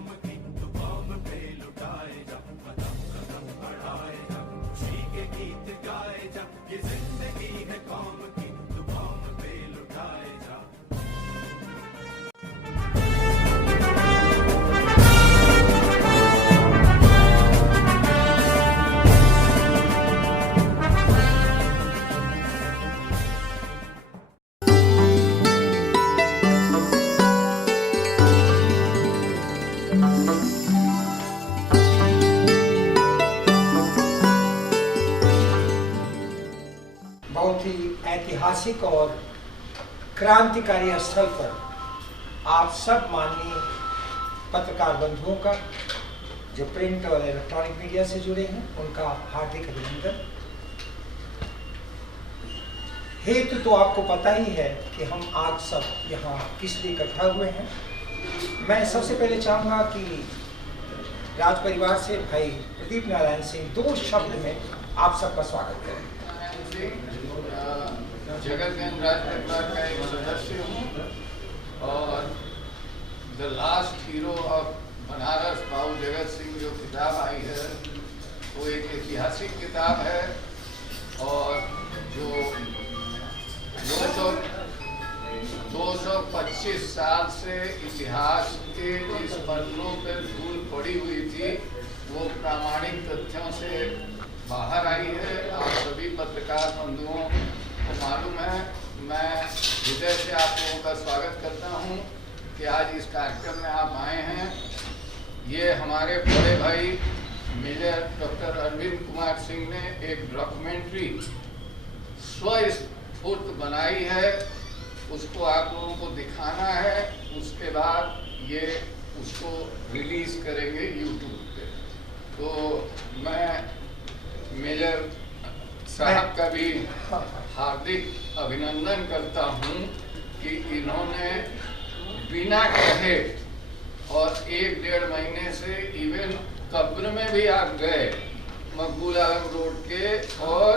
कौम की तू कौम पे लुटाए जा, कदम कदम बढ़ाए जा, खुशी के गीत गाए जा, ये जिंदगी है कौम की तू कौम पे लुटाए जा। बहुत ही ऐतिहासिक और क्रांतिकारी स्थल पर आप सब माननीय पत्रकार बंधुओं का, जो प्रिंट और इलेक्ट्रॉनिक मीडिया से जुड़े हैं, उनका हार्दिक अभिनंदन। हेतु तो आपको पता ही है कि हम आज सब यहाँ किस लिए इकट्ठा हुए हैं। मैं सबसे पहले चाहूँगा कि राज परिवार से भाई प्रदीप नारायण सिंह 2 शब्द में आप सबका स्वागत करें। जगत गंज राज परिवार का एक सदस्य हूँ और the last hero of Banaras Babu Jagat Singh जो किताब आई है वो एक ऐतिहासिक किताब है और जो 225 साल से इतिहास के जिस पन्नों पर धूल पड़ी हुई थी वो प्रामाणिक तथ्यों से बाहर आई है। आप सभी पत्रकार बंधुओं को मालूम है। मैं हृदय से आप लोगों का स्वागत करता हूं कि आज इस कार्यक्रम में आप आए हैं। ये हमारे बड़े भाई मेजर डॉक्टर अरविंद कुमार सिंह ने एक डॉक्यूमेंट्री स्वस्फूर्त बनाई है, उसको आप लोगों को दिखाना है। उसके बाद ये उसको रिलीज करेंगे यूट्यूब पे। तो मैं मेजर साहब का भी हार्दिक अभिनंदन करता हूं कि इन्होंने बिना कहे और 1-1.5 महीने से इवन कब्र में भी आप गए मकबूल आलम रोड के, और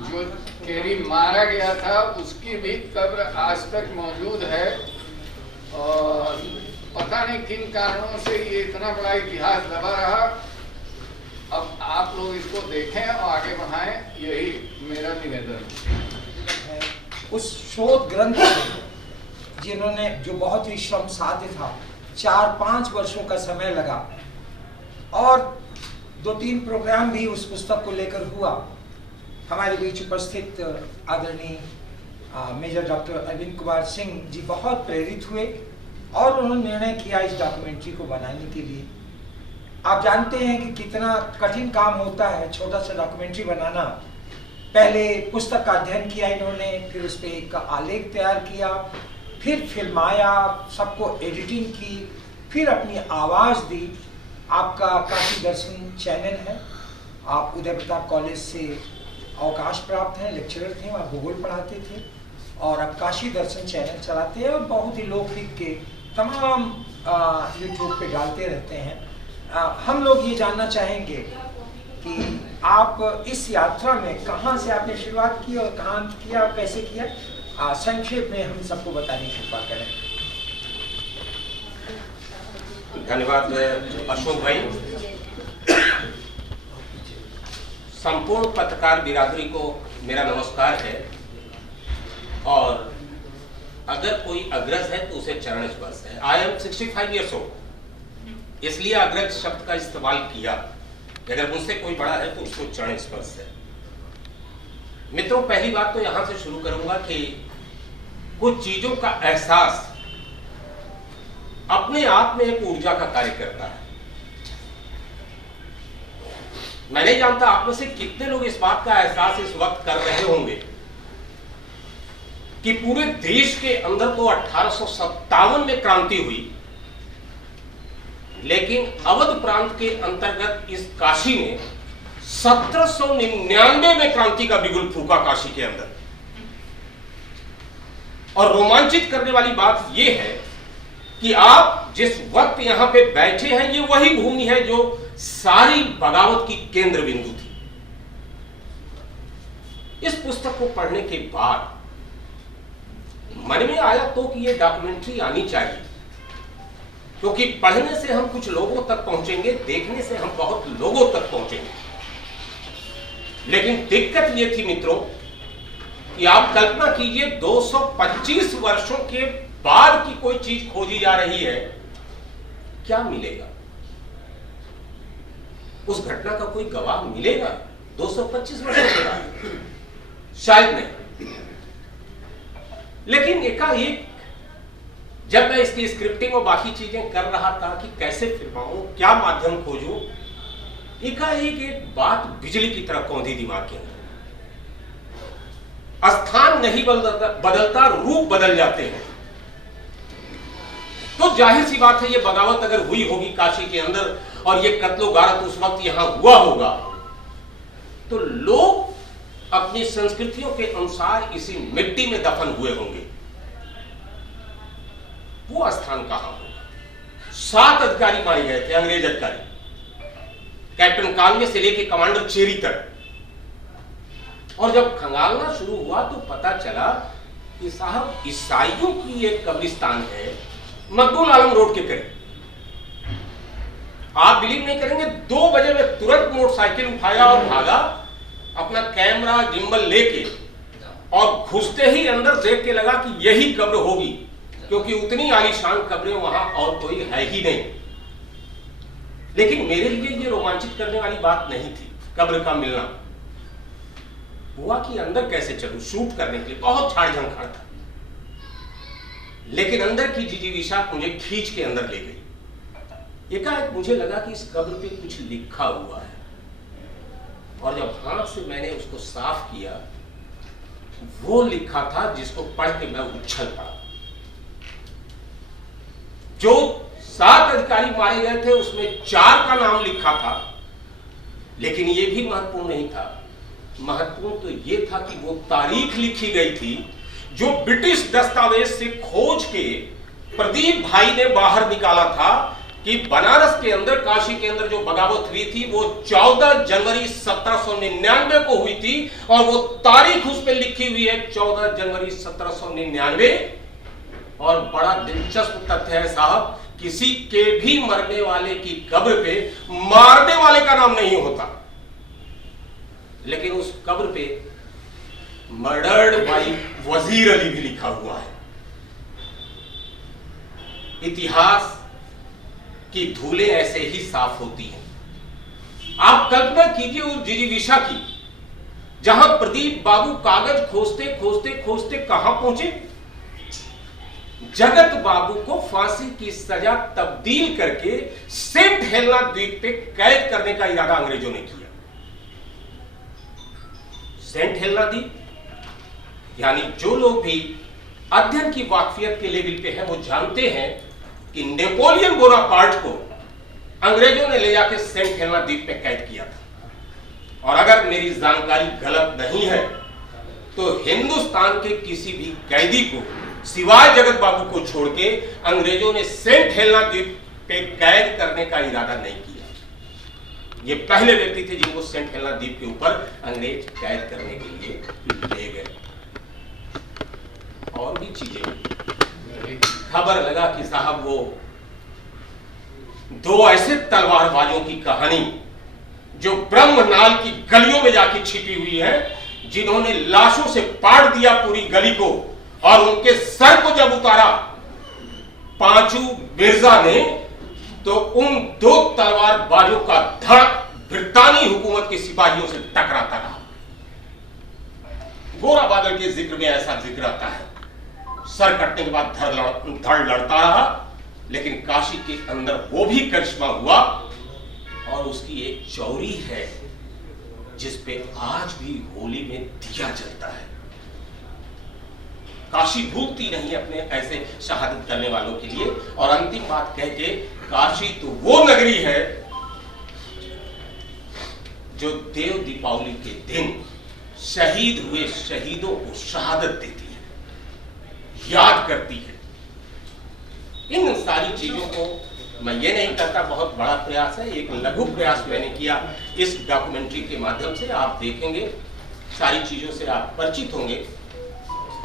जो केरी मारा गया था उसकी भी कब्र आज तक मौजूद है। और पता नहीं किन कारणों से ये इतना बड़ा इतिहास दबा रहा। अब आप लोग इसको देखें और आगे बढ़ाएं, यही मेरा निवेदन है। उस शोध ग्रंथ में जिन्होंने, जो बहुत ही श्रम साध्य था, 4-5 वर्षों का समय लगा और 2-3 प्रोग्राम भी उस पुस्तक को लेकर हुआ। हमारे बीच उपस्थित आदरणीय मेजर डॉक्टर अरविंद कुमार सिंह जी बहुत प्रेरित हुए और उन्होंने निर्णय किया इस डॉक्यूमेंट्री को बनाने के लिए। आप जानते हैं कि कितना कठिन काम होता है छोटा सा डॉक्यूमेंट्री बनाना। पहले पुस्तक का अध्ययन किया इन्होंने, फिर उस पर एक आलेख तैयार किया, फिर फिल्माया, सबको एडिटिंग की, फिर अपनी आवाज़ दी। आपका काशी दर्शन चैनल है, आप उदय प्रताप कॉलेज से अवकाश प्राप्त हैं, लेक्चरर थे, वहाँ भूगोल पढ़ाते थे और अब काशी दर्शन चैनल चलाते हैं और बहुत ही लोकहित के तमाम यूट्यूब पे डालते रहते हैं। हम लोग ये जानना चाहेंगे कि आप इस यात्रा में कहाँ से आपने शुरुआत की और कहाँ किया और कैसे किया, संक्षेप में हम सबको बताने की कृपा करें। धन्यवाद अशोक भाई। संपूर्ण पत्रकार बिरादरी को मेरा नमस्कार है और अगर कोई अग्रज है तो उसे चरण स्पर्श है। आई एम 65 ईयर्स ओल्ड, इसलिए अग्रज शब्द का इस्तेमाल किया। अगर मुझसे कोई बड़ा है तो उसको चरण स्पर्श है। मित्रों, पहली बात तो यहां से शुरू करूंगा कि कुछ चीजों का एहसास अपने आप में एक ऊर्जा का कार्य करता है। मैं नहीं जानता आप में से कितने लोग इस बात का एहसास इस वक्त कर रहे होंगे कि पूरे देश के अंदर तो 1857 में क्रांति हुई, लेकिन अवध प्रांत के अंतर्गत इस काशी में 1799 में क्रांति का बिगुल फूका काशी के अंदर। और रोमांचित करने वाली बात यह है कि आप जिस वक्त यहां पे बैठे हैं, ये वही भूमि है जो सारी बगावत की केंद्र बिंदु थी। इस पुस्तक को पढ़ने के बाद मन में आया तो कि ये डॉक्यूमेंट्री आनी चाहिए। क्योंकि पढ़ने से हम कुछ लोगों तक पहुंचेंगे, देखने से हम बहुत लोगों तक पहुंचेंगे। लेकिन दिक्कत यह थी मित्रों कि आप कल्पना कीजिए 225 वर्षों के बाद की कोई चीज खोजी जा रही है, क्या मिलेगा? उस घटना का कोई गवाह मिलेगा 225 वर्षों के बाद? शायद नहीं। लेकिन एकाएक जब मैं इसकी स्क्रिप्टिंग और बाकी चीजें कर रहा था कि कैसे फिल्माऊं, क्या माध्यम खोजूं, एकाएक एक बात बिजली की तरह कौंधी दिमाग के अंदर। स्थान नहीं बदलता, रूप बदल जाते हैं। तो जाहिर सी बात है, ये बगावत अगर हुई होगी काशी के अंदर और ये कत्लो गारत उस वक्त यहां हुआ होगा, तो लोग अपनी संस्कृतियों के अनुसार इसी मिट्टी में दफन हुए होंगे। वो स्थान कहां होगा? 7 अधिकारी मारे गए थे, अंग्रेज अधिकारी, कैप्टन कालवे से लेकर कमांडर चेरी तक। और जब खंगालना शुरू हुआ तो पता चला कि साहब ईसाइयों की एक कब्रिस्तान है मकबूल आलम रोड के करीब। आप बिलीव नहीं करेंगे, 2 बजे में तुरंत मोटरसाइकिल उठाया और भागा अपना कैमरा गिम्बल लेके, और घुसते ही अंदर देख के लगा कि यही कब्र होगी, क्योंकि उतनी आलीशान कब्रें वहां और कोई है ही नहीं। लेकिन मेरे लिए ये रोमांचित करने वाली बात नहीं थी कब्र का मिलना। हुआ कि अंदर कैसे चलूं, शूट करने के लिए बहुत छाड़ झंखाड़ था, लेकिन अंदर की जिजीविषा मुझे खींच के अंदर ले गई। एकाएक मुझे लगा कि इस कब्र पे कुछ लिखा हुआ है, और जब हाथ से मैंने उसको साफ किया, वो लिखा था जिसको पढ़ के मैं उछल पड़ा। जो 7 अधिकारी मारे गए थे उसमें 4 का नाम लिखा था, लेकिन यह भी महत्वपूर्ण नहीं था। महत्वपूर्ण तो यह था कि वो तारीख लिखी गई थी जो ब्रिटिश दस्तावेज से खोज के प्रदीप भाई ने बाहर निकाला था कि बनारस के अंदर, काशी के अंदर जो बगावत हुई थी वो 14 जनवरी 1799 को हुई थी, और वो तारीख उस पर लिखी हुई है 14 जनवरी 1799। और बड़ा दिलचस्प तथ्य है साहब, किसी के भी मरने वाले की कब्र पे मारने वाले का नाम नहीं होता, लेकिन उस कब्र पे मर्डर्ड बाय वजीर अली भी लिखा हुआ है। इतिहास की धूलें ऐसे ही साफ होती हैं। आप कल्पना कीजिए उस जिजीविषा की, जहां प्रदीप बाबू कागज खोजते खोजते खोजते कहां पहुंचे? जगत बाबू को फांसी की सजा तब्दील करके सेंट हेलेना द्वीप पे कैद करने का इरादा अंग्रेजों ने किया। सेंट हेलेना द्वीप, यानी जो लोग भी अध्ययन की वाकफियत के लेवल पे हैं वो जानते हैं कि नेपोलियन बोनापार्ट को अंग्रेजों ने ले जाके सेंट हेलेना द्वीप पे कैद किया था। और अगर मेरी जानकारी गलत नहीं है तो हिंदुस्तान के किसी भी कैदी को सिवाय जगत बाबू को छोड़ के अंग्रेजों ने सेंट हेलेना द्वीप पे कैद करने का इरादा नहीं किया। ये पहले व्यक्ति थे जिनको सेंट हेलेना द्वीप के ऊपर अंग्रेज कैद करने के लिए ले गए। और भी चीजें, खबर लगा कि साहब वो 2 ऐसे तलवारबाजों की कहानी जो ब्रह्मनाल की गलियों में जाके छिपी हुई है, जिन्होंने लाशों से पाट दिया पूरी गली को, और उनके सर को जब उतारा पांचू मिर्जा ने, तो उन 2 तलवारबाजों का धड़ ब्रितानी हुकूमत के सिपाहियों से टकराता रहा। गोरा बादल के जिक्र में ऐसा जिक्र आता है, सर कटने के बाद धड़ लड़ता रहा, लेकिन काशी के अंदर वो भी करिश्मा हुआ। और उसकी एक चौरी है जिसपे आज भी होली में दिया जलता है। काशी भूलती नहीं अपने ऐसे शहादत करने वालों के लिए। और अंतिम बात कह के, काशी तो वो नगरी है जो देव दीपावली के दिन शहीद हुए शहीदों को शहादत देती है, याद करती है। इन सारी चीजों को मैं ये नहीं कहता बहुत बड़ा प्रयास है, एक लघु प्रयास मैंने किया इस डॉक्यूमेंट्री के माध्यम से। आप देखेंगे, सारी चीजों से आप परिचित होंगे।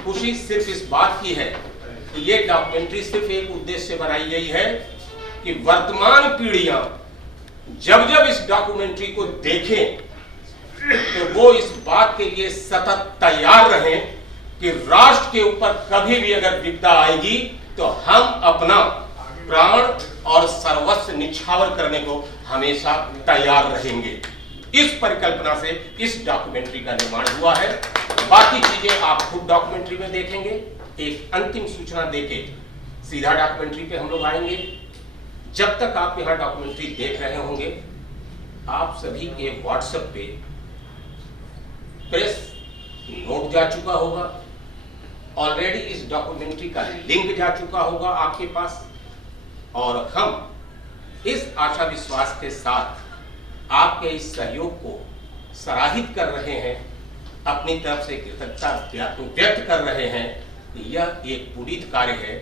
खुशी सिर्फ इस बात की है कि ये डॉक्यूमेंट्री सिर्फ एक उद्देश्य से बनाई गई है कि वर्तमान पीढ़ियां जब जब इस डॉक्यूमेंट्री को देखें तो वो इस बात के लिए सतत तैयार रहें कि राष्ट्र के ऊपर कभी भी अगर विपदा आएगी तो हम अपना प्राण और सर्वस्व निछावर करने को हमेशा तैयार रहेंगे। इस परिकल्पना से इस डॉक्यूमेंट्री का निर्माण हुआ है। बाकी चीजें आप खुद डॉक्यूमेंट्री में देखेंगे। एक अंतिम सूचना देके सीधा डॉक्यूमेंट्री पे हम लोग आएंगे। जब तक आप यहां डॉक्यूमेंट्री देख रहे होंगे, आप सभी के व्हाट्सएप पे प्रेस नोट जा चुका होगा, ऑलरेडी इस डॉक्यूमेंट्री का लिंक जा चुका होगा आपके पास, और हम इस आशा विश्वास के साथ आपके इस सहयोग को सराहित कर रहे हैं, अपनी तरफ से कृतज्ञता व्यक्त कर रहे हैं कि यह एक पुनीत कार्य है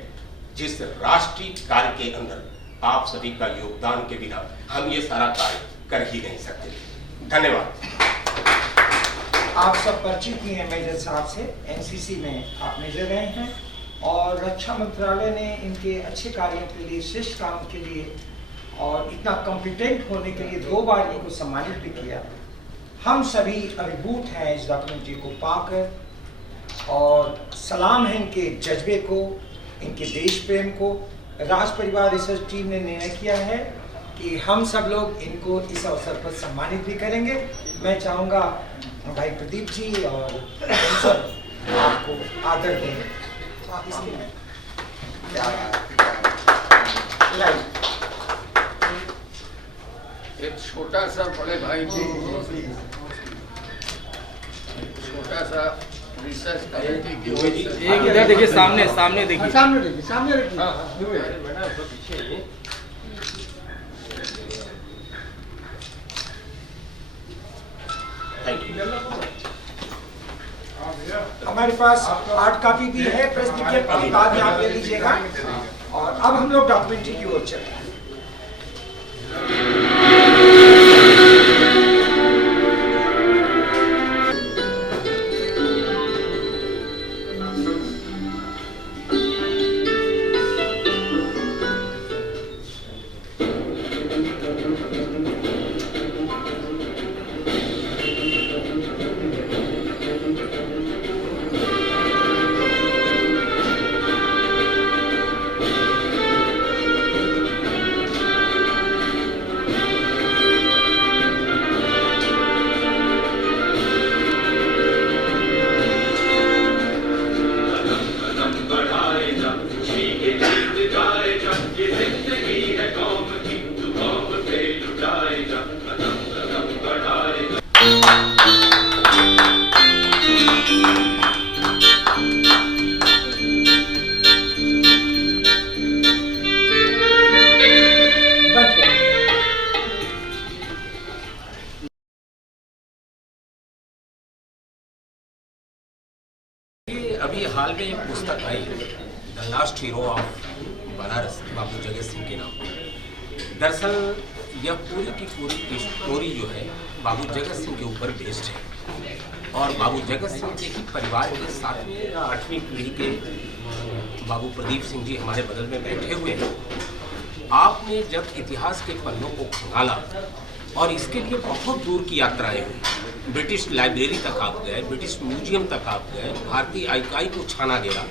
जिस राष्ट्रीय कार्य के अंदर आप सभी का योगदान के बिना हम ये सारा कार्य कर ही नहीं सकते। धन्यवाद। आप सब परिचित ही हैं मेजर साहब से, एनसीसी में आप मेजर रहे हैं और रक्षा मंत्रालय ने इनके अच्छे कार्यों के लिए, श्रेष्ठ काम के लिए और इतना कॉम्पिटेंट होने के लिए 2 बार इनको सम्मानित भी किया। हम सभी अभिभूत हैं इस डॉक्यूमेंट्री को पाकर और सलाम है इनके जज्बे को, इनके देश प्रेम को। राज परिवार रिसर्च टीम ने निर्णय किया है कि हम सब लोग इनको इस अवसर पर सम्मानित भी करेंगे। मैं चाहूँगा भाई प्रदीप जी और सब आपको आदर दें। इसके में एक छोटा सा बड़े भाई को छोटा सा रिसर्च कमेटी की ओर से एक इधर देखिए, सामने सामने देखिए, सामने देखिए, सामने देखिए। Thank you. हमारे पास हार्ड कॉपी भी है, प्रेस विज्ञप्ति बाद में आप ले लीजिएगा। और अब हम लोग डॉक्यूमेंट्री की ओर चलते हैं। अभी हाल में एक पुस्तक आई, the last hero of Banaras, Babu Jagat Singh के नाम। दरअसल यह पूरी की पूरी स्टोरी जो है बाबू जगत सिंह के ऊपर बेस्ड है और बाबू जगत सिंह के ही परिवार के 7वीं या 8वीं पीढ़ी के बाबू प्रदीप सिंह जी हमारे बगल में बैठे हुए हैं। आपने जब इतिहास के पन्नों को खंगाला और इसके लिए बहुत दूर की यात्राएं हुई, ब्रिटिश लाइब्रेरी तक आप गए, ब्रिटिश म्यूजियम तक आप गए, भारतीय इकाई को छाना गया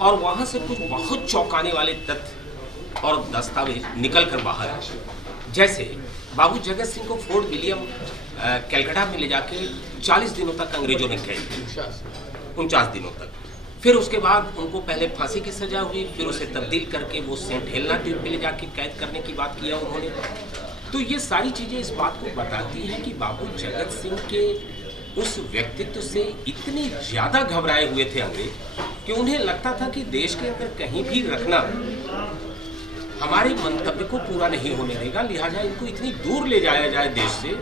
और वहाँ से कुछ बहुत चौंकाने वाले तथ्य और दस्तावेज निकल कर बाहर आए। जैसे बाबू जगत सिंह को फोर्ट विलियम कलकत्ता में ले जाके 40 दिनों तक अंग्रेजों ने कैद किया, 49 दिनों तक। फिर उसके बाद उनको पहले फांसी की सजा हुई, फिर उसे तब्दील करके वो सेंट हेलेना द्वीप पे ले जाके कैद करने की बात किया उन्होंने। तो ये सारी चीज़ें इस बात को बताती हैं कि बाबू जगत सिंह के उस व्यक्तित्व से इतने ज़्यादा घबराए हुए थे अंग्रेज कि उन्हें लगता था कि देश के अंदर कहीं भी रखना हमारे मंतव्य को पूरा नहीं होने देगा, लिहाजा इनको इतनी दूर ले जाया जाए देश से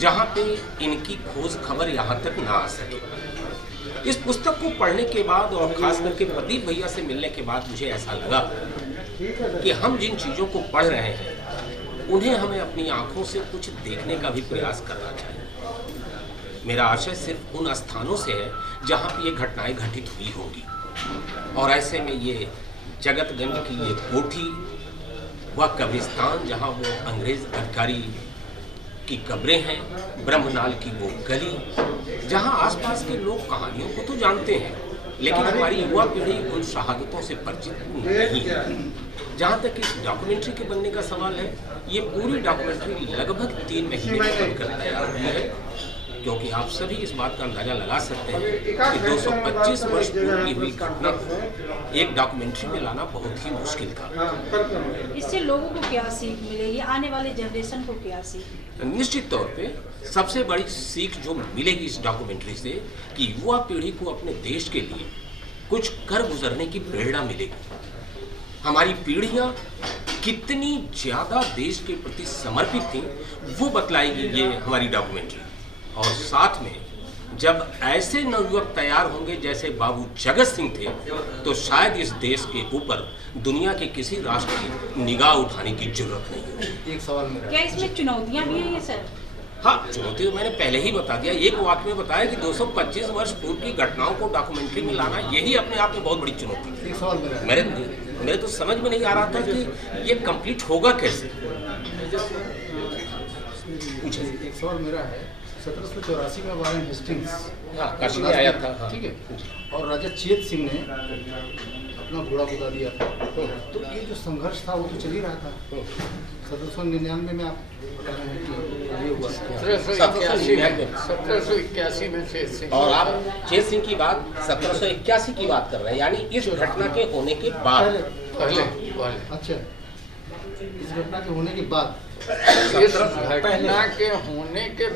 जहाँ पे इनकी खोज खबर यहाँ तक ना आ सके। इस पुस्तक को पढ़ने के बाद और खास करके प्रदीप भैया से मिलने के बाद मुझे ऐसा लगा कि हम जिन चीज़ों को पढ़ रहे हैं उन्हें हमें अपनी आंखों से कुछ देखने का भी प्रयास करना चाहिए। मेरा आशय सिर्फ उन स्थानों से है जहाँ पे ये घटनाएं घटित हुई होगी और ऐसे में ये जगतगंज की ये कोठी वह कब्रिस्तान जहाँ वो अंग्रेज अधिकारी की कब्रें हैं, ब्रह्मनाल की वो गली, जहाँ आसपास के लोग कहानियों को तो जानते हैं लेकिन हमारी युवा पीढ़ी उन शहादतों से परिचित नहीं है। जहाँ तक इस डॉक्यूमेंट्री के बनने का सवाल है, ये पूरी डॉक्यूमेंट्री लगभग 3 महीने में बनकर तैयार हुई है, क्योंकि आप सभी इस बात का अंदाजा लगा सकते हैं कि 225 वर्ष पूर्व की हुई घटना को एक डॉक्यूमेंट्री में लाना बहुत ही मुश्किल था। इससे लोगों को क्या सीख मिलेगी, आने वाले जनरेशन को क्या सीख? निश्चित तौर पे सबसे बड़ी सीख जो मिलेगी इस डॉक्यूमेंट्री से कि युवा पीढ़ी को अपने देश के लिए कुछ कर गुजरने की प्रेरणा मिलेगी। हमारी पीढ़ियां कितनी ज्यादा देश के प्रति समर्पित थी वो बतलाएगी ये हमारी डॉक्यूमेंट्री। और साथ में जब ऐसे नवयुवक तैयार होंगे जैसे बाबू जगत सिंह थे, तो शायद इस देश के ऊपर दुनिया के किसी राष्ट्र की निगाह उठाने की जरूरत नहीं होगी। एक सवाल मेरा, क्या इसमें चुनौतियां भी हैं ये सर? हाँ, चुनौती तो मैंने पहले ही बता दिया। एक वाक्य में बताया कि 225 वर्ष पूर्व की घटनाओं को डॉक्यूमेंट्री में लाना यही अपने आप में बहुत बड़ी चुनौती है। एक सवाल मेरा, मेरे तो समझ में नहीं आ रहा था कि ये कंप्लीट होगा कैसे। पूछे। एक सवाल मेरा है, 1784 में वारेन हेस्टिंग्स हाँ, काशी में आया था। हाँ। ठीक है, और राजा चेत सिंह ने अपना घोड़ा कुदा दिया था, तो ये जो संघर्ष था वो तो चल ही रहा था। 1799 में आप बता रहे हैं कि ये हुआ। 1781 में चेत सिंह, और आप चेत सिंह की बात 1781 की बात कर रहे हैं, यानी इस घटना के होने के बाद। पहले अच्छा, इस घटना के होने के बाद, इस घटना के होने के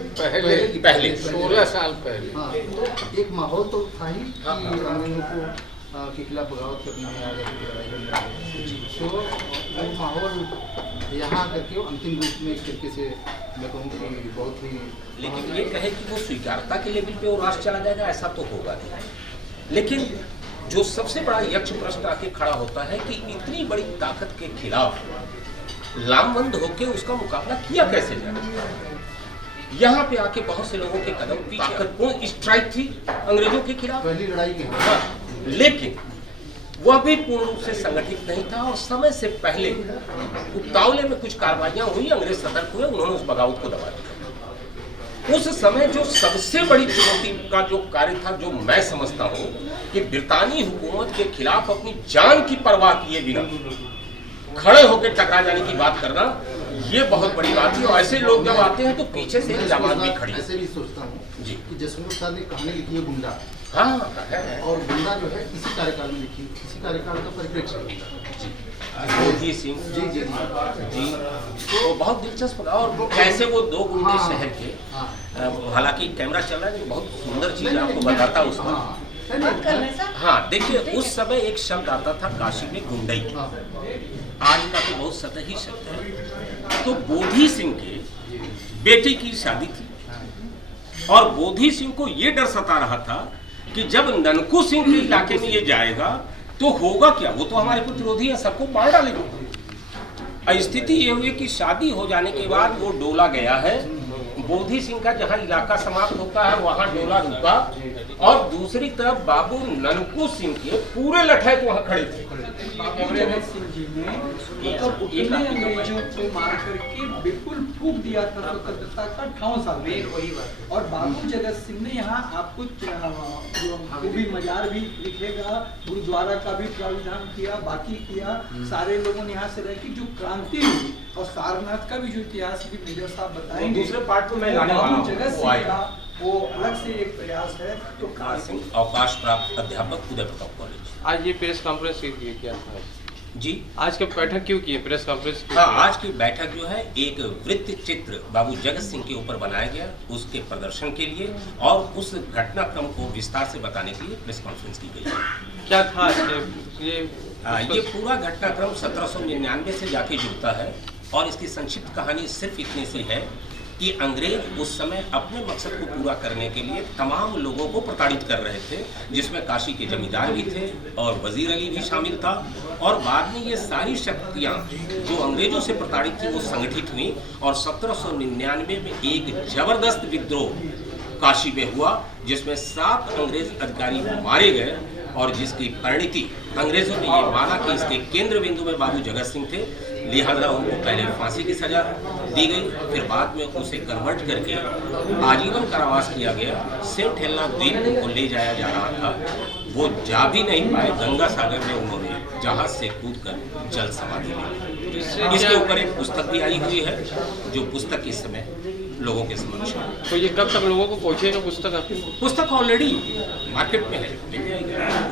पहले 16 साल पहले। हाँ, तो एक माहौल तो था ही कि अंग्रेजों को के खिलाफ बगावत करनी है, आज़ादी की लड़ाई करनी है। तो वो माहौल यहाँ आकर के अंतिम रूप में एक तरीके से मैं कहूँ कि बहुत ही, लेकिन ये कहे कि वो स्वीकारता के लेवल पे वो राष्ट्र चला जाएगा, ऐसा तो होगा नहीं। लेकिन जो सबसे बड़ा यक्ष प्रश्न आके खड़ा होता है कि इतनी बड़ी ताकत के खिलाफ लामबंद होके उसका मुकाबला किया कैसे जाए। यहाँ पे आके बहुत से लोगों के कदम पीछे, ताकतपूर्ण स्ट्राइक थी अंग्रेजों के खिलाफ, पहली लड़ाई के, हाँ, लेकिन वह भी पूर्ण रूप से संगठित नहीं था और समय से पहले उतावले में कुछ कार्रवाइयां हुई, अंग्रेज सतर्क हुए, उन्होंने उस बगावत को दबा दिया। उस समय जो सबसे बड़ी चुनौती का जो कार्य था, जो मैं समझता हूँ कि ब्रितानी हुकूमत के खिलाफ अपनी जान की परवाह किए बिना खड़े होकर टकरा जाने की बात करना, ये बहुत बड़ी बात है। और ऐसे लोग जब आते हैं तो पीछे से जमात भी खड़ी। ऐसे भी सोचता हूँ जी कि जसवंत प्रसाद ने कहानी लिखी है गुंडा, हाँ है। और गुंडा जो है इसी कार्यकाल में लिखी, इसी कार्यकाल का परिप्रेक्ष्य है गुंडा। बोधी सिंह जी जी जी जी, तो बहुत दिलचस्प था। और कैसे वो दो गुंडे हाँ, शहर के, हाँ, हालांकि कैमरा चल रहा है तो बहुत सुंदर चीज आपको बताता उसमें। हाँ, हाँ, देखिए उस समय एक शब्द आता था काशी में गुंडई, आज का तो बहुत सतही शब्द है। तो बोधी सिंह के बेटे की शादी थी और बोधी सिंह को ये डर सता रहा था कि जब ननकू सिंह के इलाके में ये जाएगा तो होगा क्या, वो तो हमारे प्रतिरोधी है, सबको मार डालेगा। स्थिति ये हुई कि शादी हो जाने के बाद वो डोला गया है, बोधी सिंह का जहाँ इलाका समाप्त होता है वहाँ डोला रुका, और दूसरी तरफ बाबू ननकू सिंह के पूरे लठैत वहाँ खड़े थे। जगत सिंह जी ने मतलब उतने अंग्रेजों को मार करके बिल्कुल फूंक दिया था स्वतंत्रता का 58 साल में। और बाबू जगत सिंह ने यहाँ आपको जो भी मजार भी लिखेगा, गुरुद्वारा का भी प्राविधान किया, बाकी किया, सारे लोगों ने यहाँ से रह की जो क्रांति हुई, और सारनाथ का भी जो इतिहास भी मेजर साहब बताएंगे, दूसरे पार्ट को मैं लाने वाला हूँ, जगत वो सिंह आएगा। का वो अलग से एक प्रयास है। तो अवकाश प्राप्त अध्यापक उदय प्रताप कॉलेज। आज ये प्रेस कॉन्फ्रेंस की क्या था जी? आज का बैठक क्यों की है, प्रेस कॉन्फ्रेंस? हाँ, आज की बैठक जो है एक वृत्त चित्र बाबू जगत सिंह के ऊपर बनाया गया, उसके प्रदर्शन के लिए और उस घटनाक्रम को विस्तार से बताने के लिए प्रेस कॉन्फ्रेंस की गई है। क्या था ये पूरा घटनाक्रम 1799 से जाके जुड़ता है और इसकी संक्षिप्त कहानी सिर्फ इतनी सी है कि अंग्रेज उस समय अपने मकसद को पूरा करने के लिए तमाम लोगों को प्रताड़ित कर रहे थे, जिसमें काशी के जमींदार भी थे और वजीर अली भी शामिल था। और बाद में ये सारी शक्तियाँ जो अंग्रेजों से प्रताड़ित थी वो संगठित हुई और 1799 में एक जबरदस्त विद्रोह काशी में हुआ, जिसमें 7 अंग्रेज अधिकारी मारे गए और जिसकी परिणति अंग्रेजों ने ये माना कि इसके केंद्र बिंदु में बाबू जगत सिंह थे। लिहाजा उनको पहले फांसी की सजा दी गई, फिर बाद में उसे कन्वर्ट करके आजीवन कारावास किया गया। सेंट हेलेना द्वीप को ले जाया जा रहा था, वो जा भी नहीं पाए। गंगा सागर में उन्होंने जहाज से कूदकर जल समाधि ली। इसके ऊपर एक पुस्तक भी आई हुई है, जो पुस्तक इस समय लोगों के समक्ष है। तो ये कब तक लोगों को पहुंचेगा पुस्तक आपकी? पुस्तक ऑलरेडी मार्केट में है,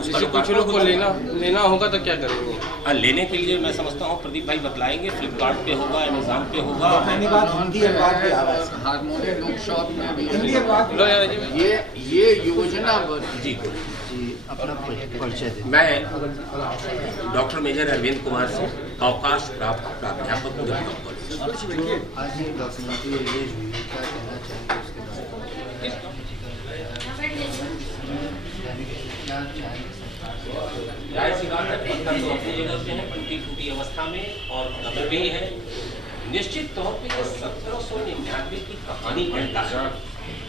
जैसे कुछ लोग को लेना होगा तो क्या करेंगे? लेने के लिए मैं समझता हूँ प्रदीप भाई बतलाएंगे, फ्लिपकार्ट पे होगा, अमेजोन पे होगा। हिंदी अनुवाद भी आ रहा है। हारमोनियम बुक शॉप में भी हिंदी अनुवाद लो यार जी। ये योजना जी अपना परिचय दें। मैं डॉक्टर मेजर अरविंद कुमार से अवकाश प्राप्त प्राध्यापक मुजफ्फरपुर कॉलेज। आज ये डॉक्यूमेंट्री रिलीज हुई है, क्या कहना चाहेंगे उसके बारे में? क्या चाहेंगे? जाहिर सी बात है, पत्थर तो अपनी जगह पे है, टूटी फूटी अवस्था में और कब्र भी है। निश्चित तौर पे ये 1799 की कहानी कहता है,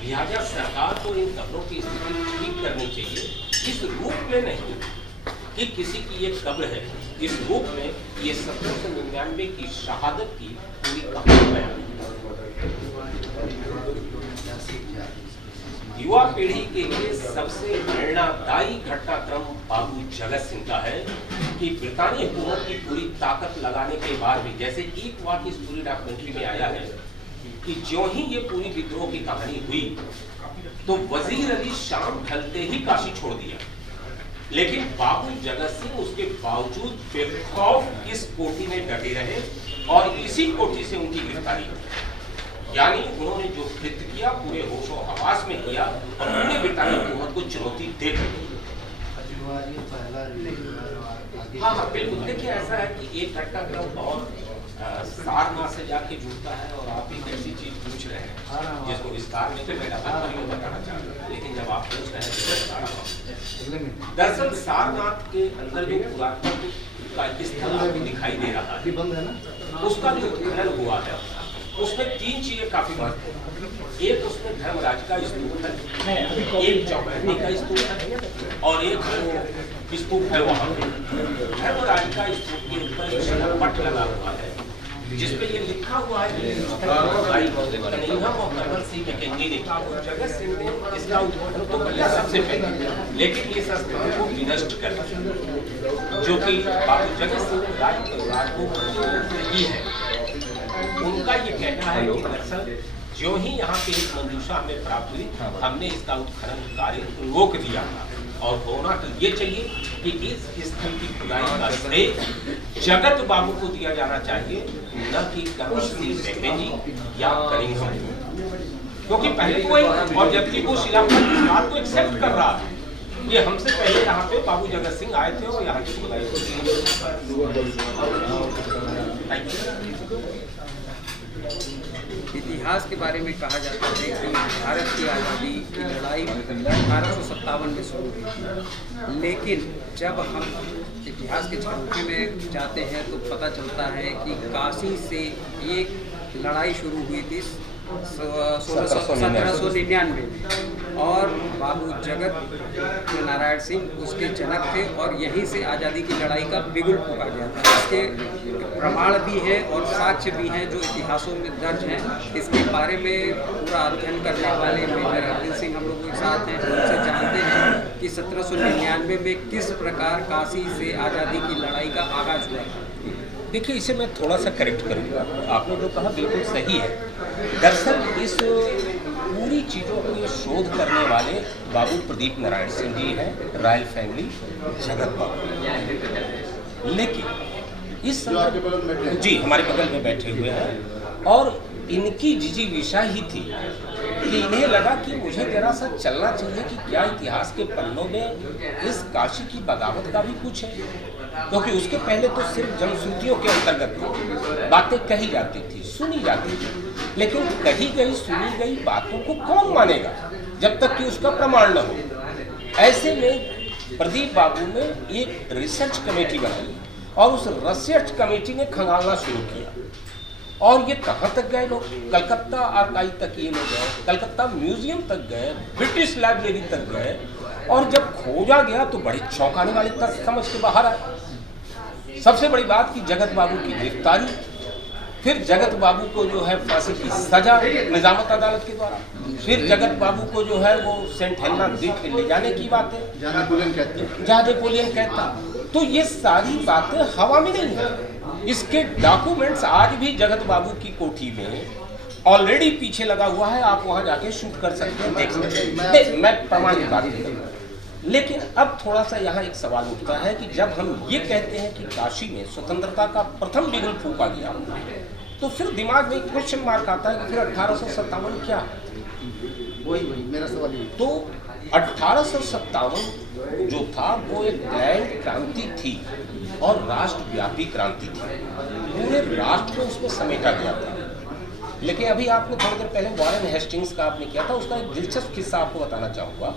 लिहाजा सरकार को इन कब्रों की स्थिति ठीक करनी चाहिए। इस रूप में नहीं कि किसी की ये कब्र है, इस रूप में ये 1799 की शहादत की पूरी कहानी बयान है। युवा पीढ़ी के लिए सबसे प्रेरणादायी घटनाक्रम बाबू जगत सिंह का है कि ब्रितानी हुकूमत की पूरी ताकत लगाने के बाद भी, जैसे एक वाक्य इस पूरी डॉक्यूमेंट्री में आया है कि जो ही ये पूरी विद्रोह की कहानी हुई तो वजीर अली शाम ढलते ही काशी छोड़ दिया, लेकिन बाबू जगत सिंह उसके बावजूद बेखौफ इस कोठी में डटे रहे और इसी कोठी से उनकी गिरफ्तारी हुई। यानी उन्होंने जो कृत्य किया पूरे होशो हवास में किया और पूरे ब्रितानी हुकूमत को चुनौती दे दी। हाँ बिल्कुल। देखिए ऐसा है कि एक घटनाक्रम और सारनाथ से जाके जुड़ता है और आप एक ऐसी चीज पूछ रहे हैं जिसको विस्तार में तो मेरा बताना चाहता हूँ, लेकिन जब आप पूछ रहे हैं तो दरअसल सारनाथ के अंदर जो पुरातत्व का स्थल आपको दिखाई दे रहा है, उसका जो उत्खनन हुआ है उसमें 3 चीजें काफी महत्वपूर्ण है। एक उसमें धर्मराज का स्तूप है, एक चौबैनी का स्तूप है और एक स्तूप है वहां पे। धर्मराज का स्तूप के ऊपर एक शिलापट लगा हुआ है जिसपे ये लिखा हुआ है कि जगत सिंह ने इसका उत्खनन तो किया सबसे पहले, लेकिन ये संस्थान को विनष्ट कर दिया, जो कि बाबू जगत सिंह राजपूत की है। उनका ये कहना है कि दरअसल जो ही यहाँ पे एक मंजूषा हमें प्राप्त हुई, हमने इसका उत्खनन कार्य रोक दिया और होना तो ये चाहिए कि इस स्थल की खुदाई का श्रेय जगत बाबू को दिया जाना चाहिए, न कि कर्नल सिंह जी या कनिंघम, क्योंकि पहले कोई और जबकि वो शिलापट इस बात को एक्सेप्ट कर रहा है ये हमसे पहले यहाँ पे बाबू जगत सिंह आए थे और यहाँ की खुदाई इतिहास के बारे में कहा जाता है कि भारत की आज़ादी की लड़ाई 1857 में शुरू हुई थी, लेकिन जब हम इतिहास के झरोखे में जाते हैं तो पता चलता है कि काशी से एक लड़ाई शुरू हुई थी 1799 में और बाबू जगत नारायण सिंह उसके जनक थे और यहीं से आज़ादी की लड़ाई का बिगुल फूंका गया था। इसके प्रमाण भी हैं और साक्ष्य भी हैं जो इतिहासों में दर्ज हैं। इसके बारे में पूरा अध्ययन करने वाले मेजर अरविंद सिंह हम लोगों के साथ हैं, उनसे जानते हैं कि 1799 में किस प्रकार काशी से आज़ादी की लड़ाई का आगाज हुआ था। देखिए इसे मैं थोड़ा सा करेक्ट करूँगा, आपने जो कहा बिल्कुल सही है। दरअसल इस पूरी चीज़ों को शोध करने वाले बाबू प्रदीप नारायण सिंह जी हैं, रॉयल फैमिली जगत बाबू, लेकिन इस जी हमारे बगल में बैठे हुए हैं और इनकी जिजीविषा ही थी कि इन्हें लगा कि मुझे जरा सा चलना चाहिए कि क्या इतिहास के पन्नों में इस काशी की बगावत का भी कुछ है, क्योंकि उसके पहले तो सिर्फ जनश्रुतियों के अंतर्गत बातें कही जाती थी, सुनी जाती थी, लेकिन कही गई सुनी गई बातों को कौन मानेगा जब तक कि उसका प्रमाण न हो। ऐसे में प्रदीप बाबू ने एक रिसर्च कमेटी बनाई और उस रिसर्च कमेटी ने खंगालना शुरू किया और ये कहाँ तक गए लोग, कलकत्ता आर्काइव तक ये लोग गए, कलकत्ता म्यूजियम तक गए, ब्रिटिश लाइब्रेरी तक गए और जब खोजा गया तो बड़े चौंकाने वाले तथ्य समझ के बाहर आए सबसे बड़ी बात कि जगत बाबू की गिरफ्तारी, फिर जगत बाबू को जो है फांसी की सजा निजामत अदालत के द्वारा, फिर जगत बाबू को जो है वो सेंट हेलेना द्वीप पे ले जाने की बातें जहाँ नेपोलियन कहते हैं, जहाँ नेपोलियन कहता। तो ये सारी बातें हवा में नहीं है। इसके डॉक्यूमेंट्स आज भी जगत बाबू की कोठी में ऑलरेडी पीछे लगा हुआ है, आप वहां जाके शूट कर सकते हैं, देख सकते हैं। मैं प्रमाण की बात नहीं कर रहा। लेकिन अब थोड़ा सा यहाँ एक सवाल उठता है कि जब हम ये कहते हैं कि काशी में स्वतंत्रता का प्रथम बिगुल फूंका गया, तो फिर दिमाग में एक क्वेश्चन मार्क आता है कि फिर 1857 क्या? वही मेरा सवाल ये। तो 1857 जो था वो एक ग्रैंड क्रांति थी और राष्ट्रव्यापी क्रांति थी, पूरे राष्ट्र को उसमें समेटा गया था। लेकिन अभी आपने थोड़ी देर पहले वॉरेन हेस्टिंग्स का आपने किया था, उसका एक दिलचस्प किस्सा आपको बताना चाहूँगा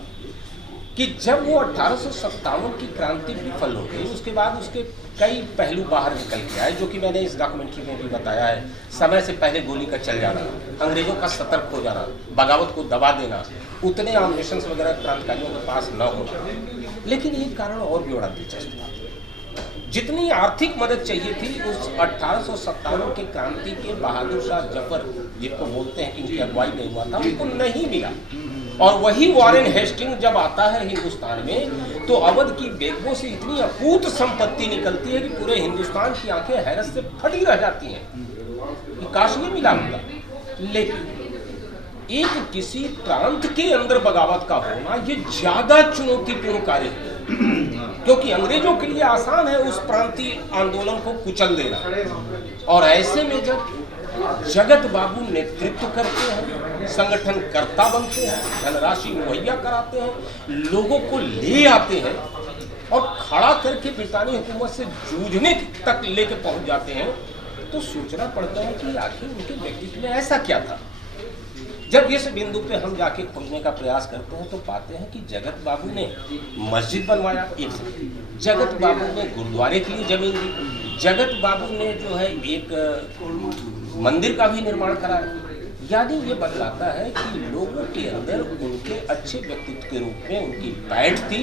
कि जब वो 1857 की क्रांति विफल हो गई, उसके बाद उसके कई पहलू बाहर निकल के आए, जो कि मैंने इस डॉक्यूमेंट्री में भी बताया है। समय से पहले गोली का चल जाना, अंग्रेजों का सतर्क हो जाना, बगावत को दबा देना, उतने एम्युनिशन वगैरह क्रांतिकारियों के पास न होना। लेकिन एक कारण और भी बड़ा दिलचस्प था, जितनी आर्थिक मदद चाहिए थी उस 1857 के क्रांति के बहादुर शाह जफर, जिनको बोलते हैं कि इनकी अगुवाई में हुआ था, उनको नहीं मिला। और वही वॉरेन हेस्टिंग जब आता है हिंदुस्तान में, तो अवध की बेगमों से इतनी अकूत संपत्ति निकलती है कि पूरे हिंदुस्तान की आंखें हैरत से फटी रह जाती हैं कि काश ये मिला होगा। लेकिन एक किसी प्रांत के अंदर बगावत का होना ये ज्यादा चुनौतीपूर्ण कार्य है, क्योंकि अंग्रेजों के लिए आसान है उस प्रांतीय आंदोलन को कुचल देना। और ऐसे में जब जगत बाबू नेतृत्व करते हैं, संगठन कर्ता बनते हैं, धनराशि मुहैया कराते हैं, लोगों को ले आते हैं और खड़ा करके ब्रिटानी हुकूमत से जूझने तक लेके पहुंच जाते हैं, तो सोचना पड़ता है कि आखिर उनके व्यक्तित्व में ऐसा क्या था। जब इस बिंदु पे हम जाके खोजने का प्रयास करते हैं तो पाते हैं कि जगत बाबू ने मस्जिद बनवाया, एक जगत बाबू ने गुरुद्वारे के लिए जमीन दी, जगत बाबू ने जो है एक मंदिर का भी निर्माण कराया। यानी ये बतलाता है कि लोगों के अंदर उनके अच्छे व्यक्तित्व के रूप में उनकी पैठ थी,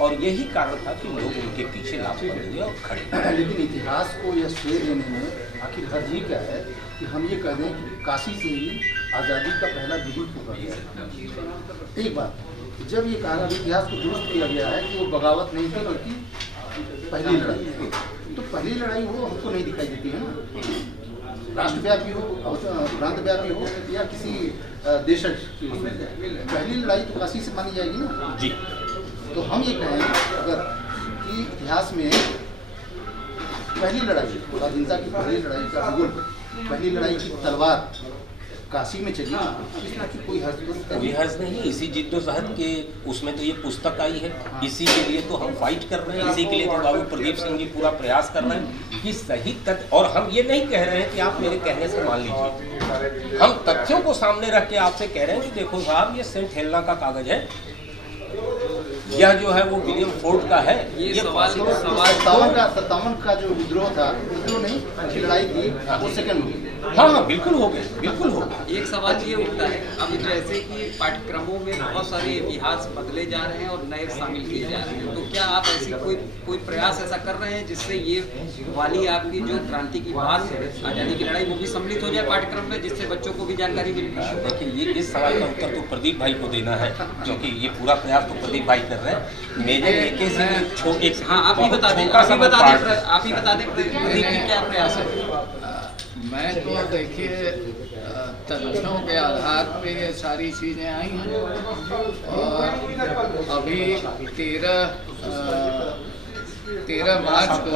और यही कारण था कि लोग उनके पीछे लाभबंद हुए और खड़े। लेकिन इतिहास को यह श्रेय देने में आखिर हद ये क्या है कि हम ये कह दें कि काशी से ही आज़ादी का पहला बिगुल फूंका गया। एक बात, जब ये कहा इतिहास को दुरुस्त किया गया है कि वो बगावत नहीं थी बल्कि पहली लड़ाई, तो पहली लड़ाई वो हमको नहीं दिखाई देती है ना, राष्ट्रव्यापी हो, प्रांतव्यापी हो या किसी देश की हो। पहली लड़ाई तो काशी से मानी जाएगी ना जी। तो हम ये कहें अगर कि इतिहास में पहली लड़ाई, स्वाधीनता की पहली लड़ाई का बिगुल, पहली लड़ाई की तलवार काशी में चली, इसमें की कोई हर्ज नहीं। इसी जिद्दोजहद के उसमें तो ये पुस्तक आई है, इसी के लिए तो हम फाइट कर रहे हैं, इसी के लिए तो बाबू प्रदीप सिंह जी पूरा प्रयास कर रहे हैं कि सही तथ्य। और हम ये नहीं कह रहे हैं कि आप मेरे कहने से मान लीजिए, हम तथ्यों को सामने रख के आपसे कह रहे हैं कि देखो साहब, ये सेंट हेलेना का कागज है, यह जो है वो विलियम फोर्ड का है। ये सवाल 57 का जो विद्रोह था, विद्रोह नहीं लड़ाई थी, वो सेकंड हुई। हाँ, बिल्कुल हो गए, बिल्कुल हो गए। एक सवाल ये उठता है, अब जैसे कि पाठ्यक्रमों में बहुत सारे इतिहास बदले जा रहे हैं और नए शामिल किए जा रहे हैं, तो क्या आप ऐसी कोई प्रयास ऐसा कर रहे हैं जिससे ये वाली आपकी जो क्रांति की बात है, आज़ादी की लड़ाई, वो भी सम्मिलित हो जाए पाठ्यक्रम में, जिससे बच्चों को भी जानकारी मिल पाए? देखिए, ये इस सवाल का उत्तर तो प्रदीप भाई को देना है, क्योंकि ये पूरा प्रयास तो प्रदीप भाई कर रहे हैं। मेजर एक हाँ, आप ही बता दें, आप ही बता दें प्रदीप जी क्या प्रयास है। मैं तो देखिए तथ्यों के आधार पे ये सारी चीज़ें आई हैं, और अभी 13 मार्च को,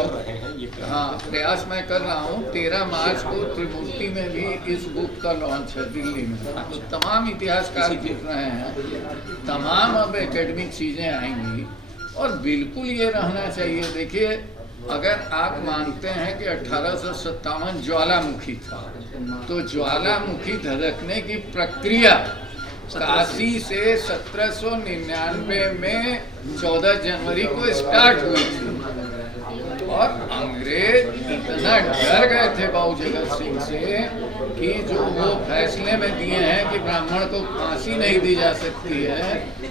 हाँ, प्रयास मैं कर रहा हूँ, 13 मार्च को त्रिमूर्ति में भी इस बुक का लॉन्च है दिल्ली में। तो तमाम इतिहासकार लिख रहे हैं, तमाम अब एकेडमिक चीज़ें आएंगी, और बिल्कुल ये रहना चाहिए। देखिए, अगर आप मानते हैं कि 1857 ज्वालामुखी था, तो ज्वालामुखी धधकने की प्रक्रिया काशी से 1799 में 14 जनवरी को स्टार्ट हुई थी, और अंग्रेज इतना डर गए थे बाबू जगत सिंह से कि जो वो फैसले में दिए हैं कि ब्राह्मण को फांसी नहीं दी जा सकती है,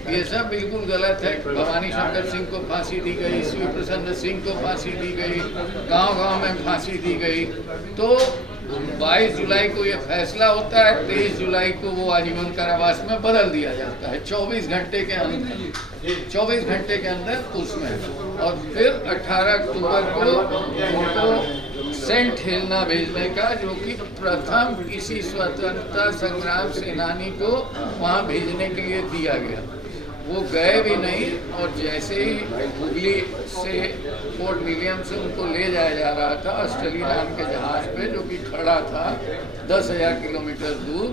ये सब बिल्कुल गलत है। भवानी शंकर सिंह को फांसी दी गई, शिव प्रसन्न सिंह को फांसी दी गई, गांव-गांव में फांसी दी गई। तो 22 जुलाई को ये फैसला होता है, 23 जुलाई को वो आजीवन कारावास में बदल दिया जाता है 24 घंटे के अंदर उसमें। और फिर 18 अक्टूबर को उनको सेंट हेलेना भेजने का, जो कि प्रथम किसी स्वतंत्रता संग्राम सेनानी को वहाँ भेजने के लिए दिया गया। वो गए भी नहीं, और जैसे ही हुगली से फोर्ट विलियम से उनको ले जाया जा रहा था ऑस्ट्रेलिया नाम के जहाज पे, जो कि खड़ा था 10,000 किलोमीटर दूर,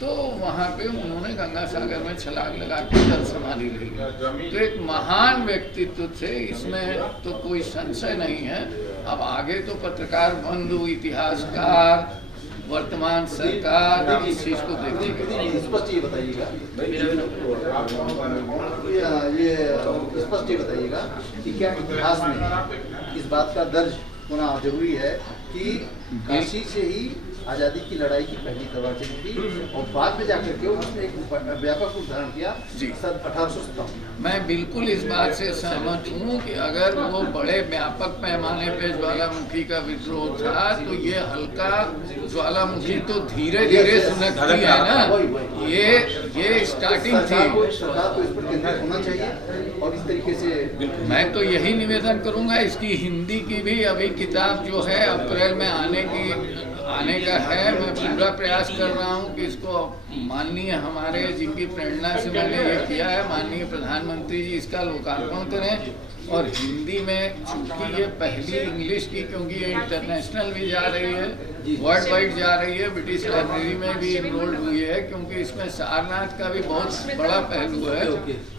तो वहाँ पे उन्होंने गंगा सागर में छलांग लगा के जल समाधि ले ली। तो एक महान व्यक्तित्व थे, इसमें तो कोई संशय नहीं है। अब आगे तो पत्रकार बंधु, इतिहासकार, वर्तमान सरकार इस चीज को देखेगी। स्पष्ट ये बताइएगा, ये स्पष्ट ये बताइएगा कि क्या इतिहास में इस बात का दर्ज होना जरूरी है कि काशी से ही आज़ादी की लड़ाई की पहली तलवार चली थी और बाद में जाकर के उसने एक व्यापक रूप धारण किया सन 1857। मैं बिल्कुल इस बात से सहमत हूँ कि अगर वो बड़े व्यापक पैमाने पे ज्वालामुखी का विद्रोह था, तो ये हल्का ज्वालामुखी तो धीरे धीरे सुनकती है ना, ये स्टार्टिंग थी। सरकार को इस पर केंद्रित होना चाहिए और इस तरीके से मैं तो यही निवेदन करूँगा। इसकी हिंदी की भी अभी किताब जो है अप्रैल में आने का है। मैं पूरा प्रयास कर रहा हूँ कि इसको माननीय हमारे, जिनकी प्रेरणा से मैंने ये किया है, माननीय प्रधानमंत्री जी इसका लोकार्पण करें। और हिंदी में चूंकि ये पहली इंग्लिश की, क्योंकि ये इंटरनेशनल भी जा रही है, वर्ल्ड वाइड जा रही है, ब्रिटिश लाइब्रेरी में भी इनरोल्ड हुई है, क्योंकि इसमें सारनाथ का भी बहुत बड़ा पहलू है।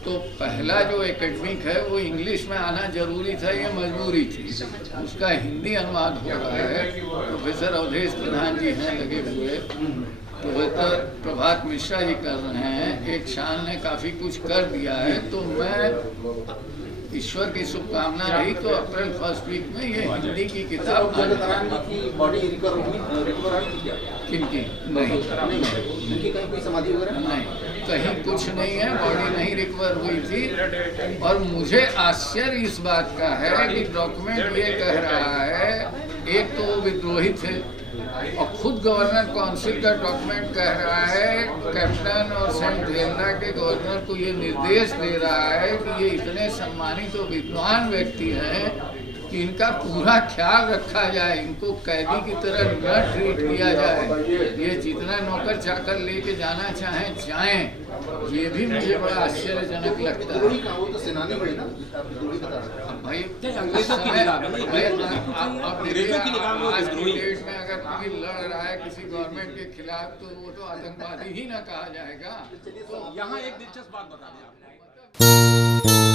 तो पहला जो एकेडमिक है वो इंग्लिश में आना जरूरी था, ये मजबूरी थी। उसका हिंदी अनुवाद हो रहा है। प्रोफेसर अवधेश प्रधान जी हैं लगे हुए, प्रोफेसर प्रभात मिश्रा जी कर रहे हैं, एक शान ने काफ़ी कुछ कर दिया है। तो मैं ईश्वर की शुभकामना रही तो अप्रैल फर्स्ट वीक में ये हिंदी की किताब बॉडी रिकवर किनकी नहीं, कहीं कोई समाधि वगैरह नहीं, कहीं कुछ नहीं है, बॉडी नहीं रिकवर हुई थी। और मुझे आश्चर्य इस बात का है कि डॉक्यूमेंट ये कह रहा है, एक तो वो विद्रोही थे और खुद गवर्नर काउंसिल का डॉक्यूमेंट कह रहा है, कैप्टन और सेंट हेलेना के गवर्नर को ये निर्देश दे रहा है कि ये इतने सम्मानित और विद्वान व्यक्ति हैं कि इनका पूरा ख्याल रखा जाए, इनको कैदी की तरह न ट्रीट किया जाए, ये जितना नौकर चाकर लेके जाना चाहें जाएं। ये भी मुझे बड़ा आश्चर्यजनक लगता है। वो तो सेनानी हुए ना, भाई अंग्रेजों की निगाह में, अंग्रेजों की निगाह में आज की डेट में अगर कोई लड़ रहा है किसी गवर्नमेंट के खिलाफ, तो वो तो आतंकवादी ही ना कहा जाएगा। तो यहाँ एक दिलचस्प बात बता दें आप।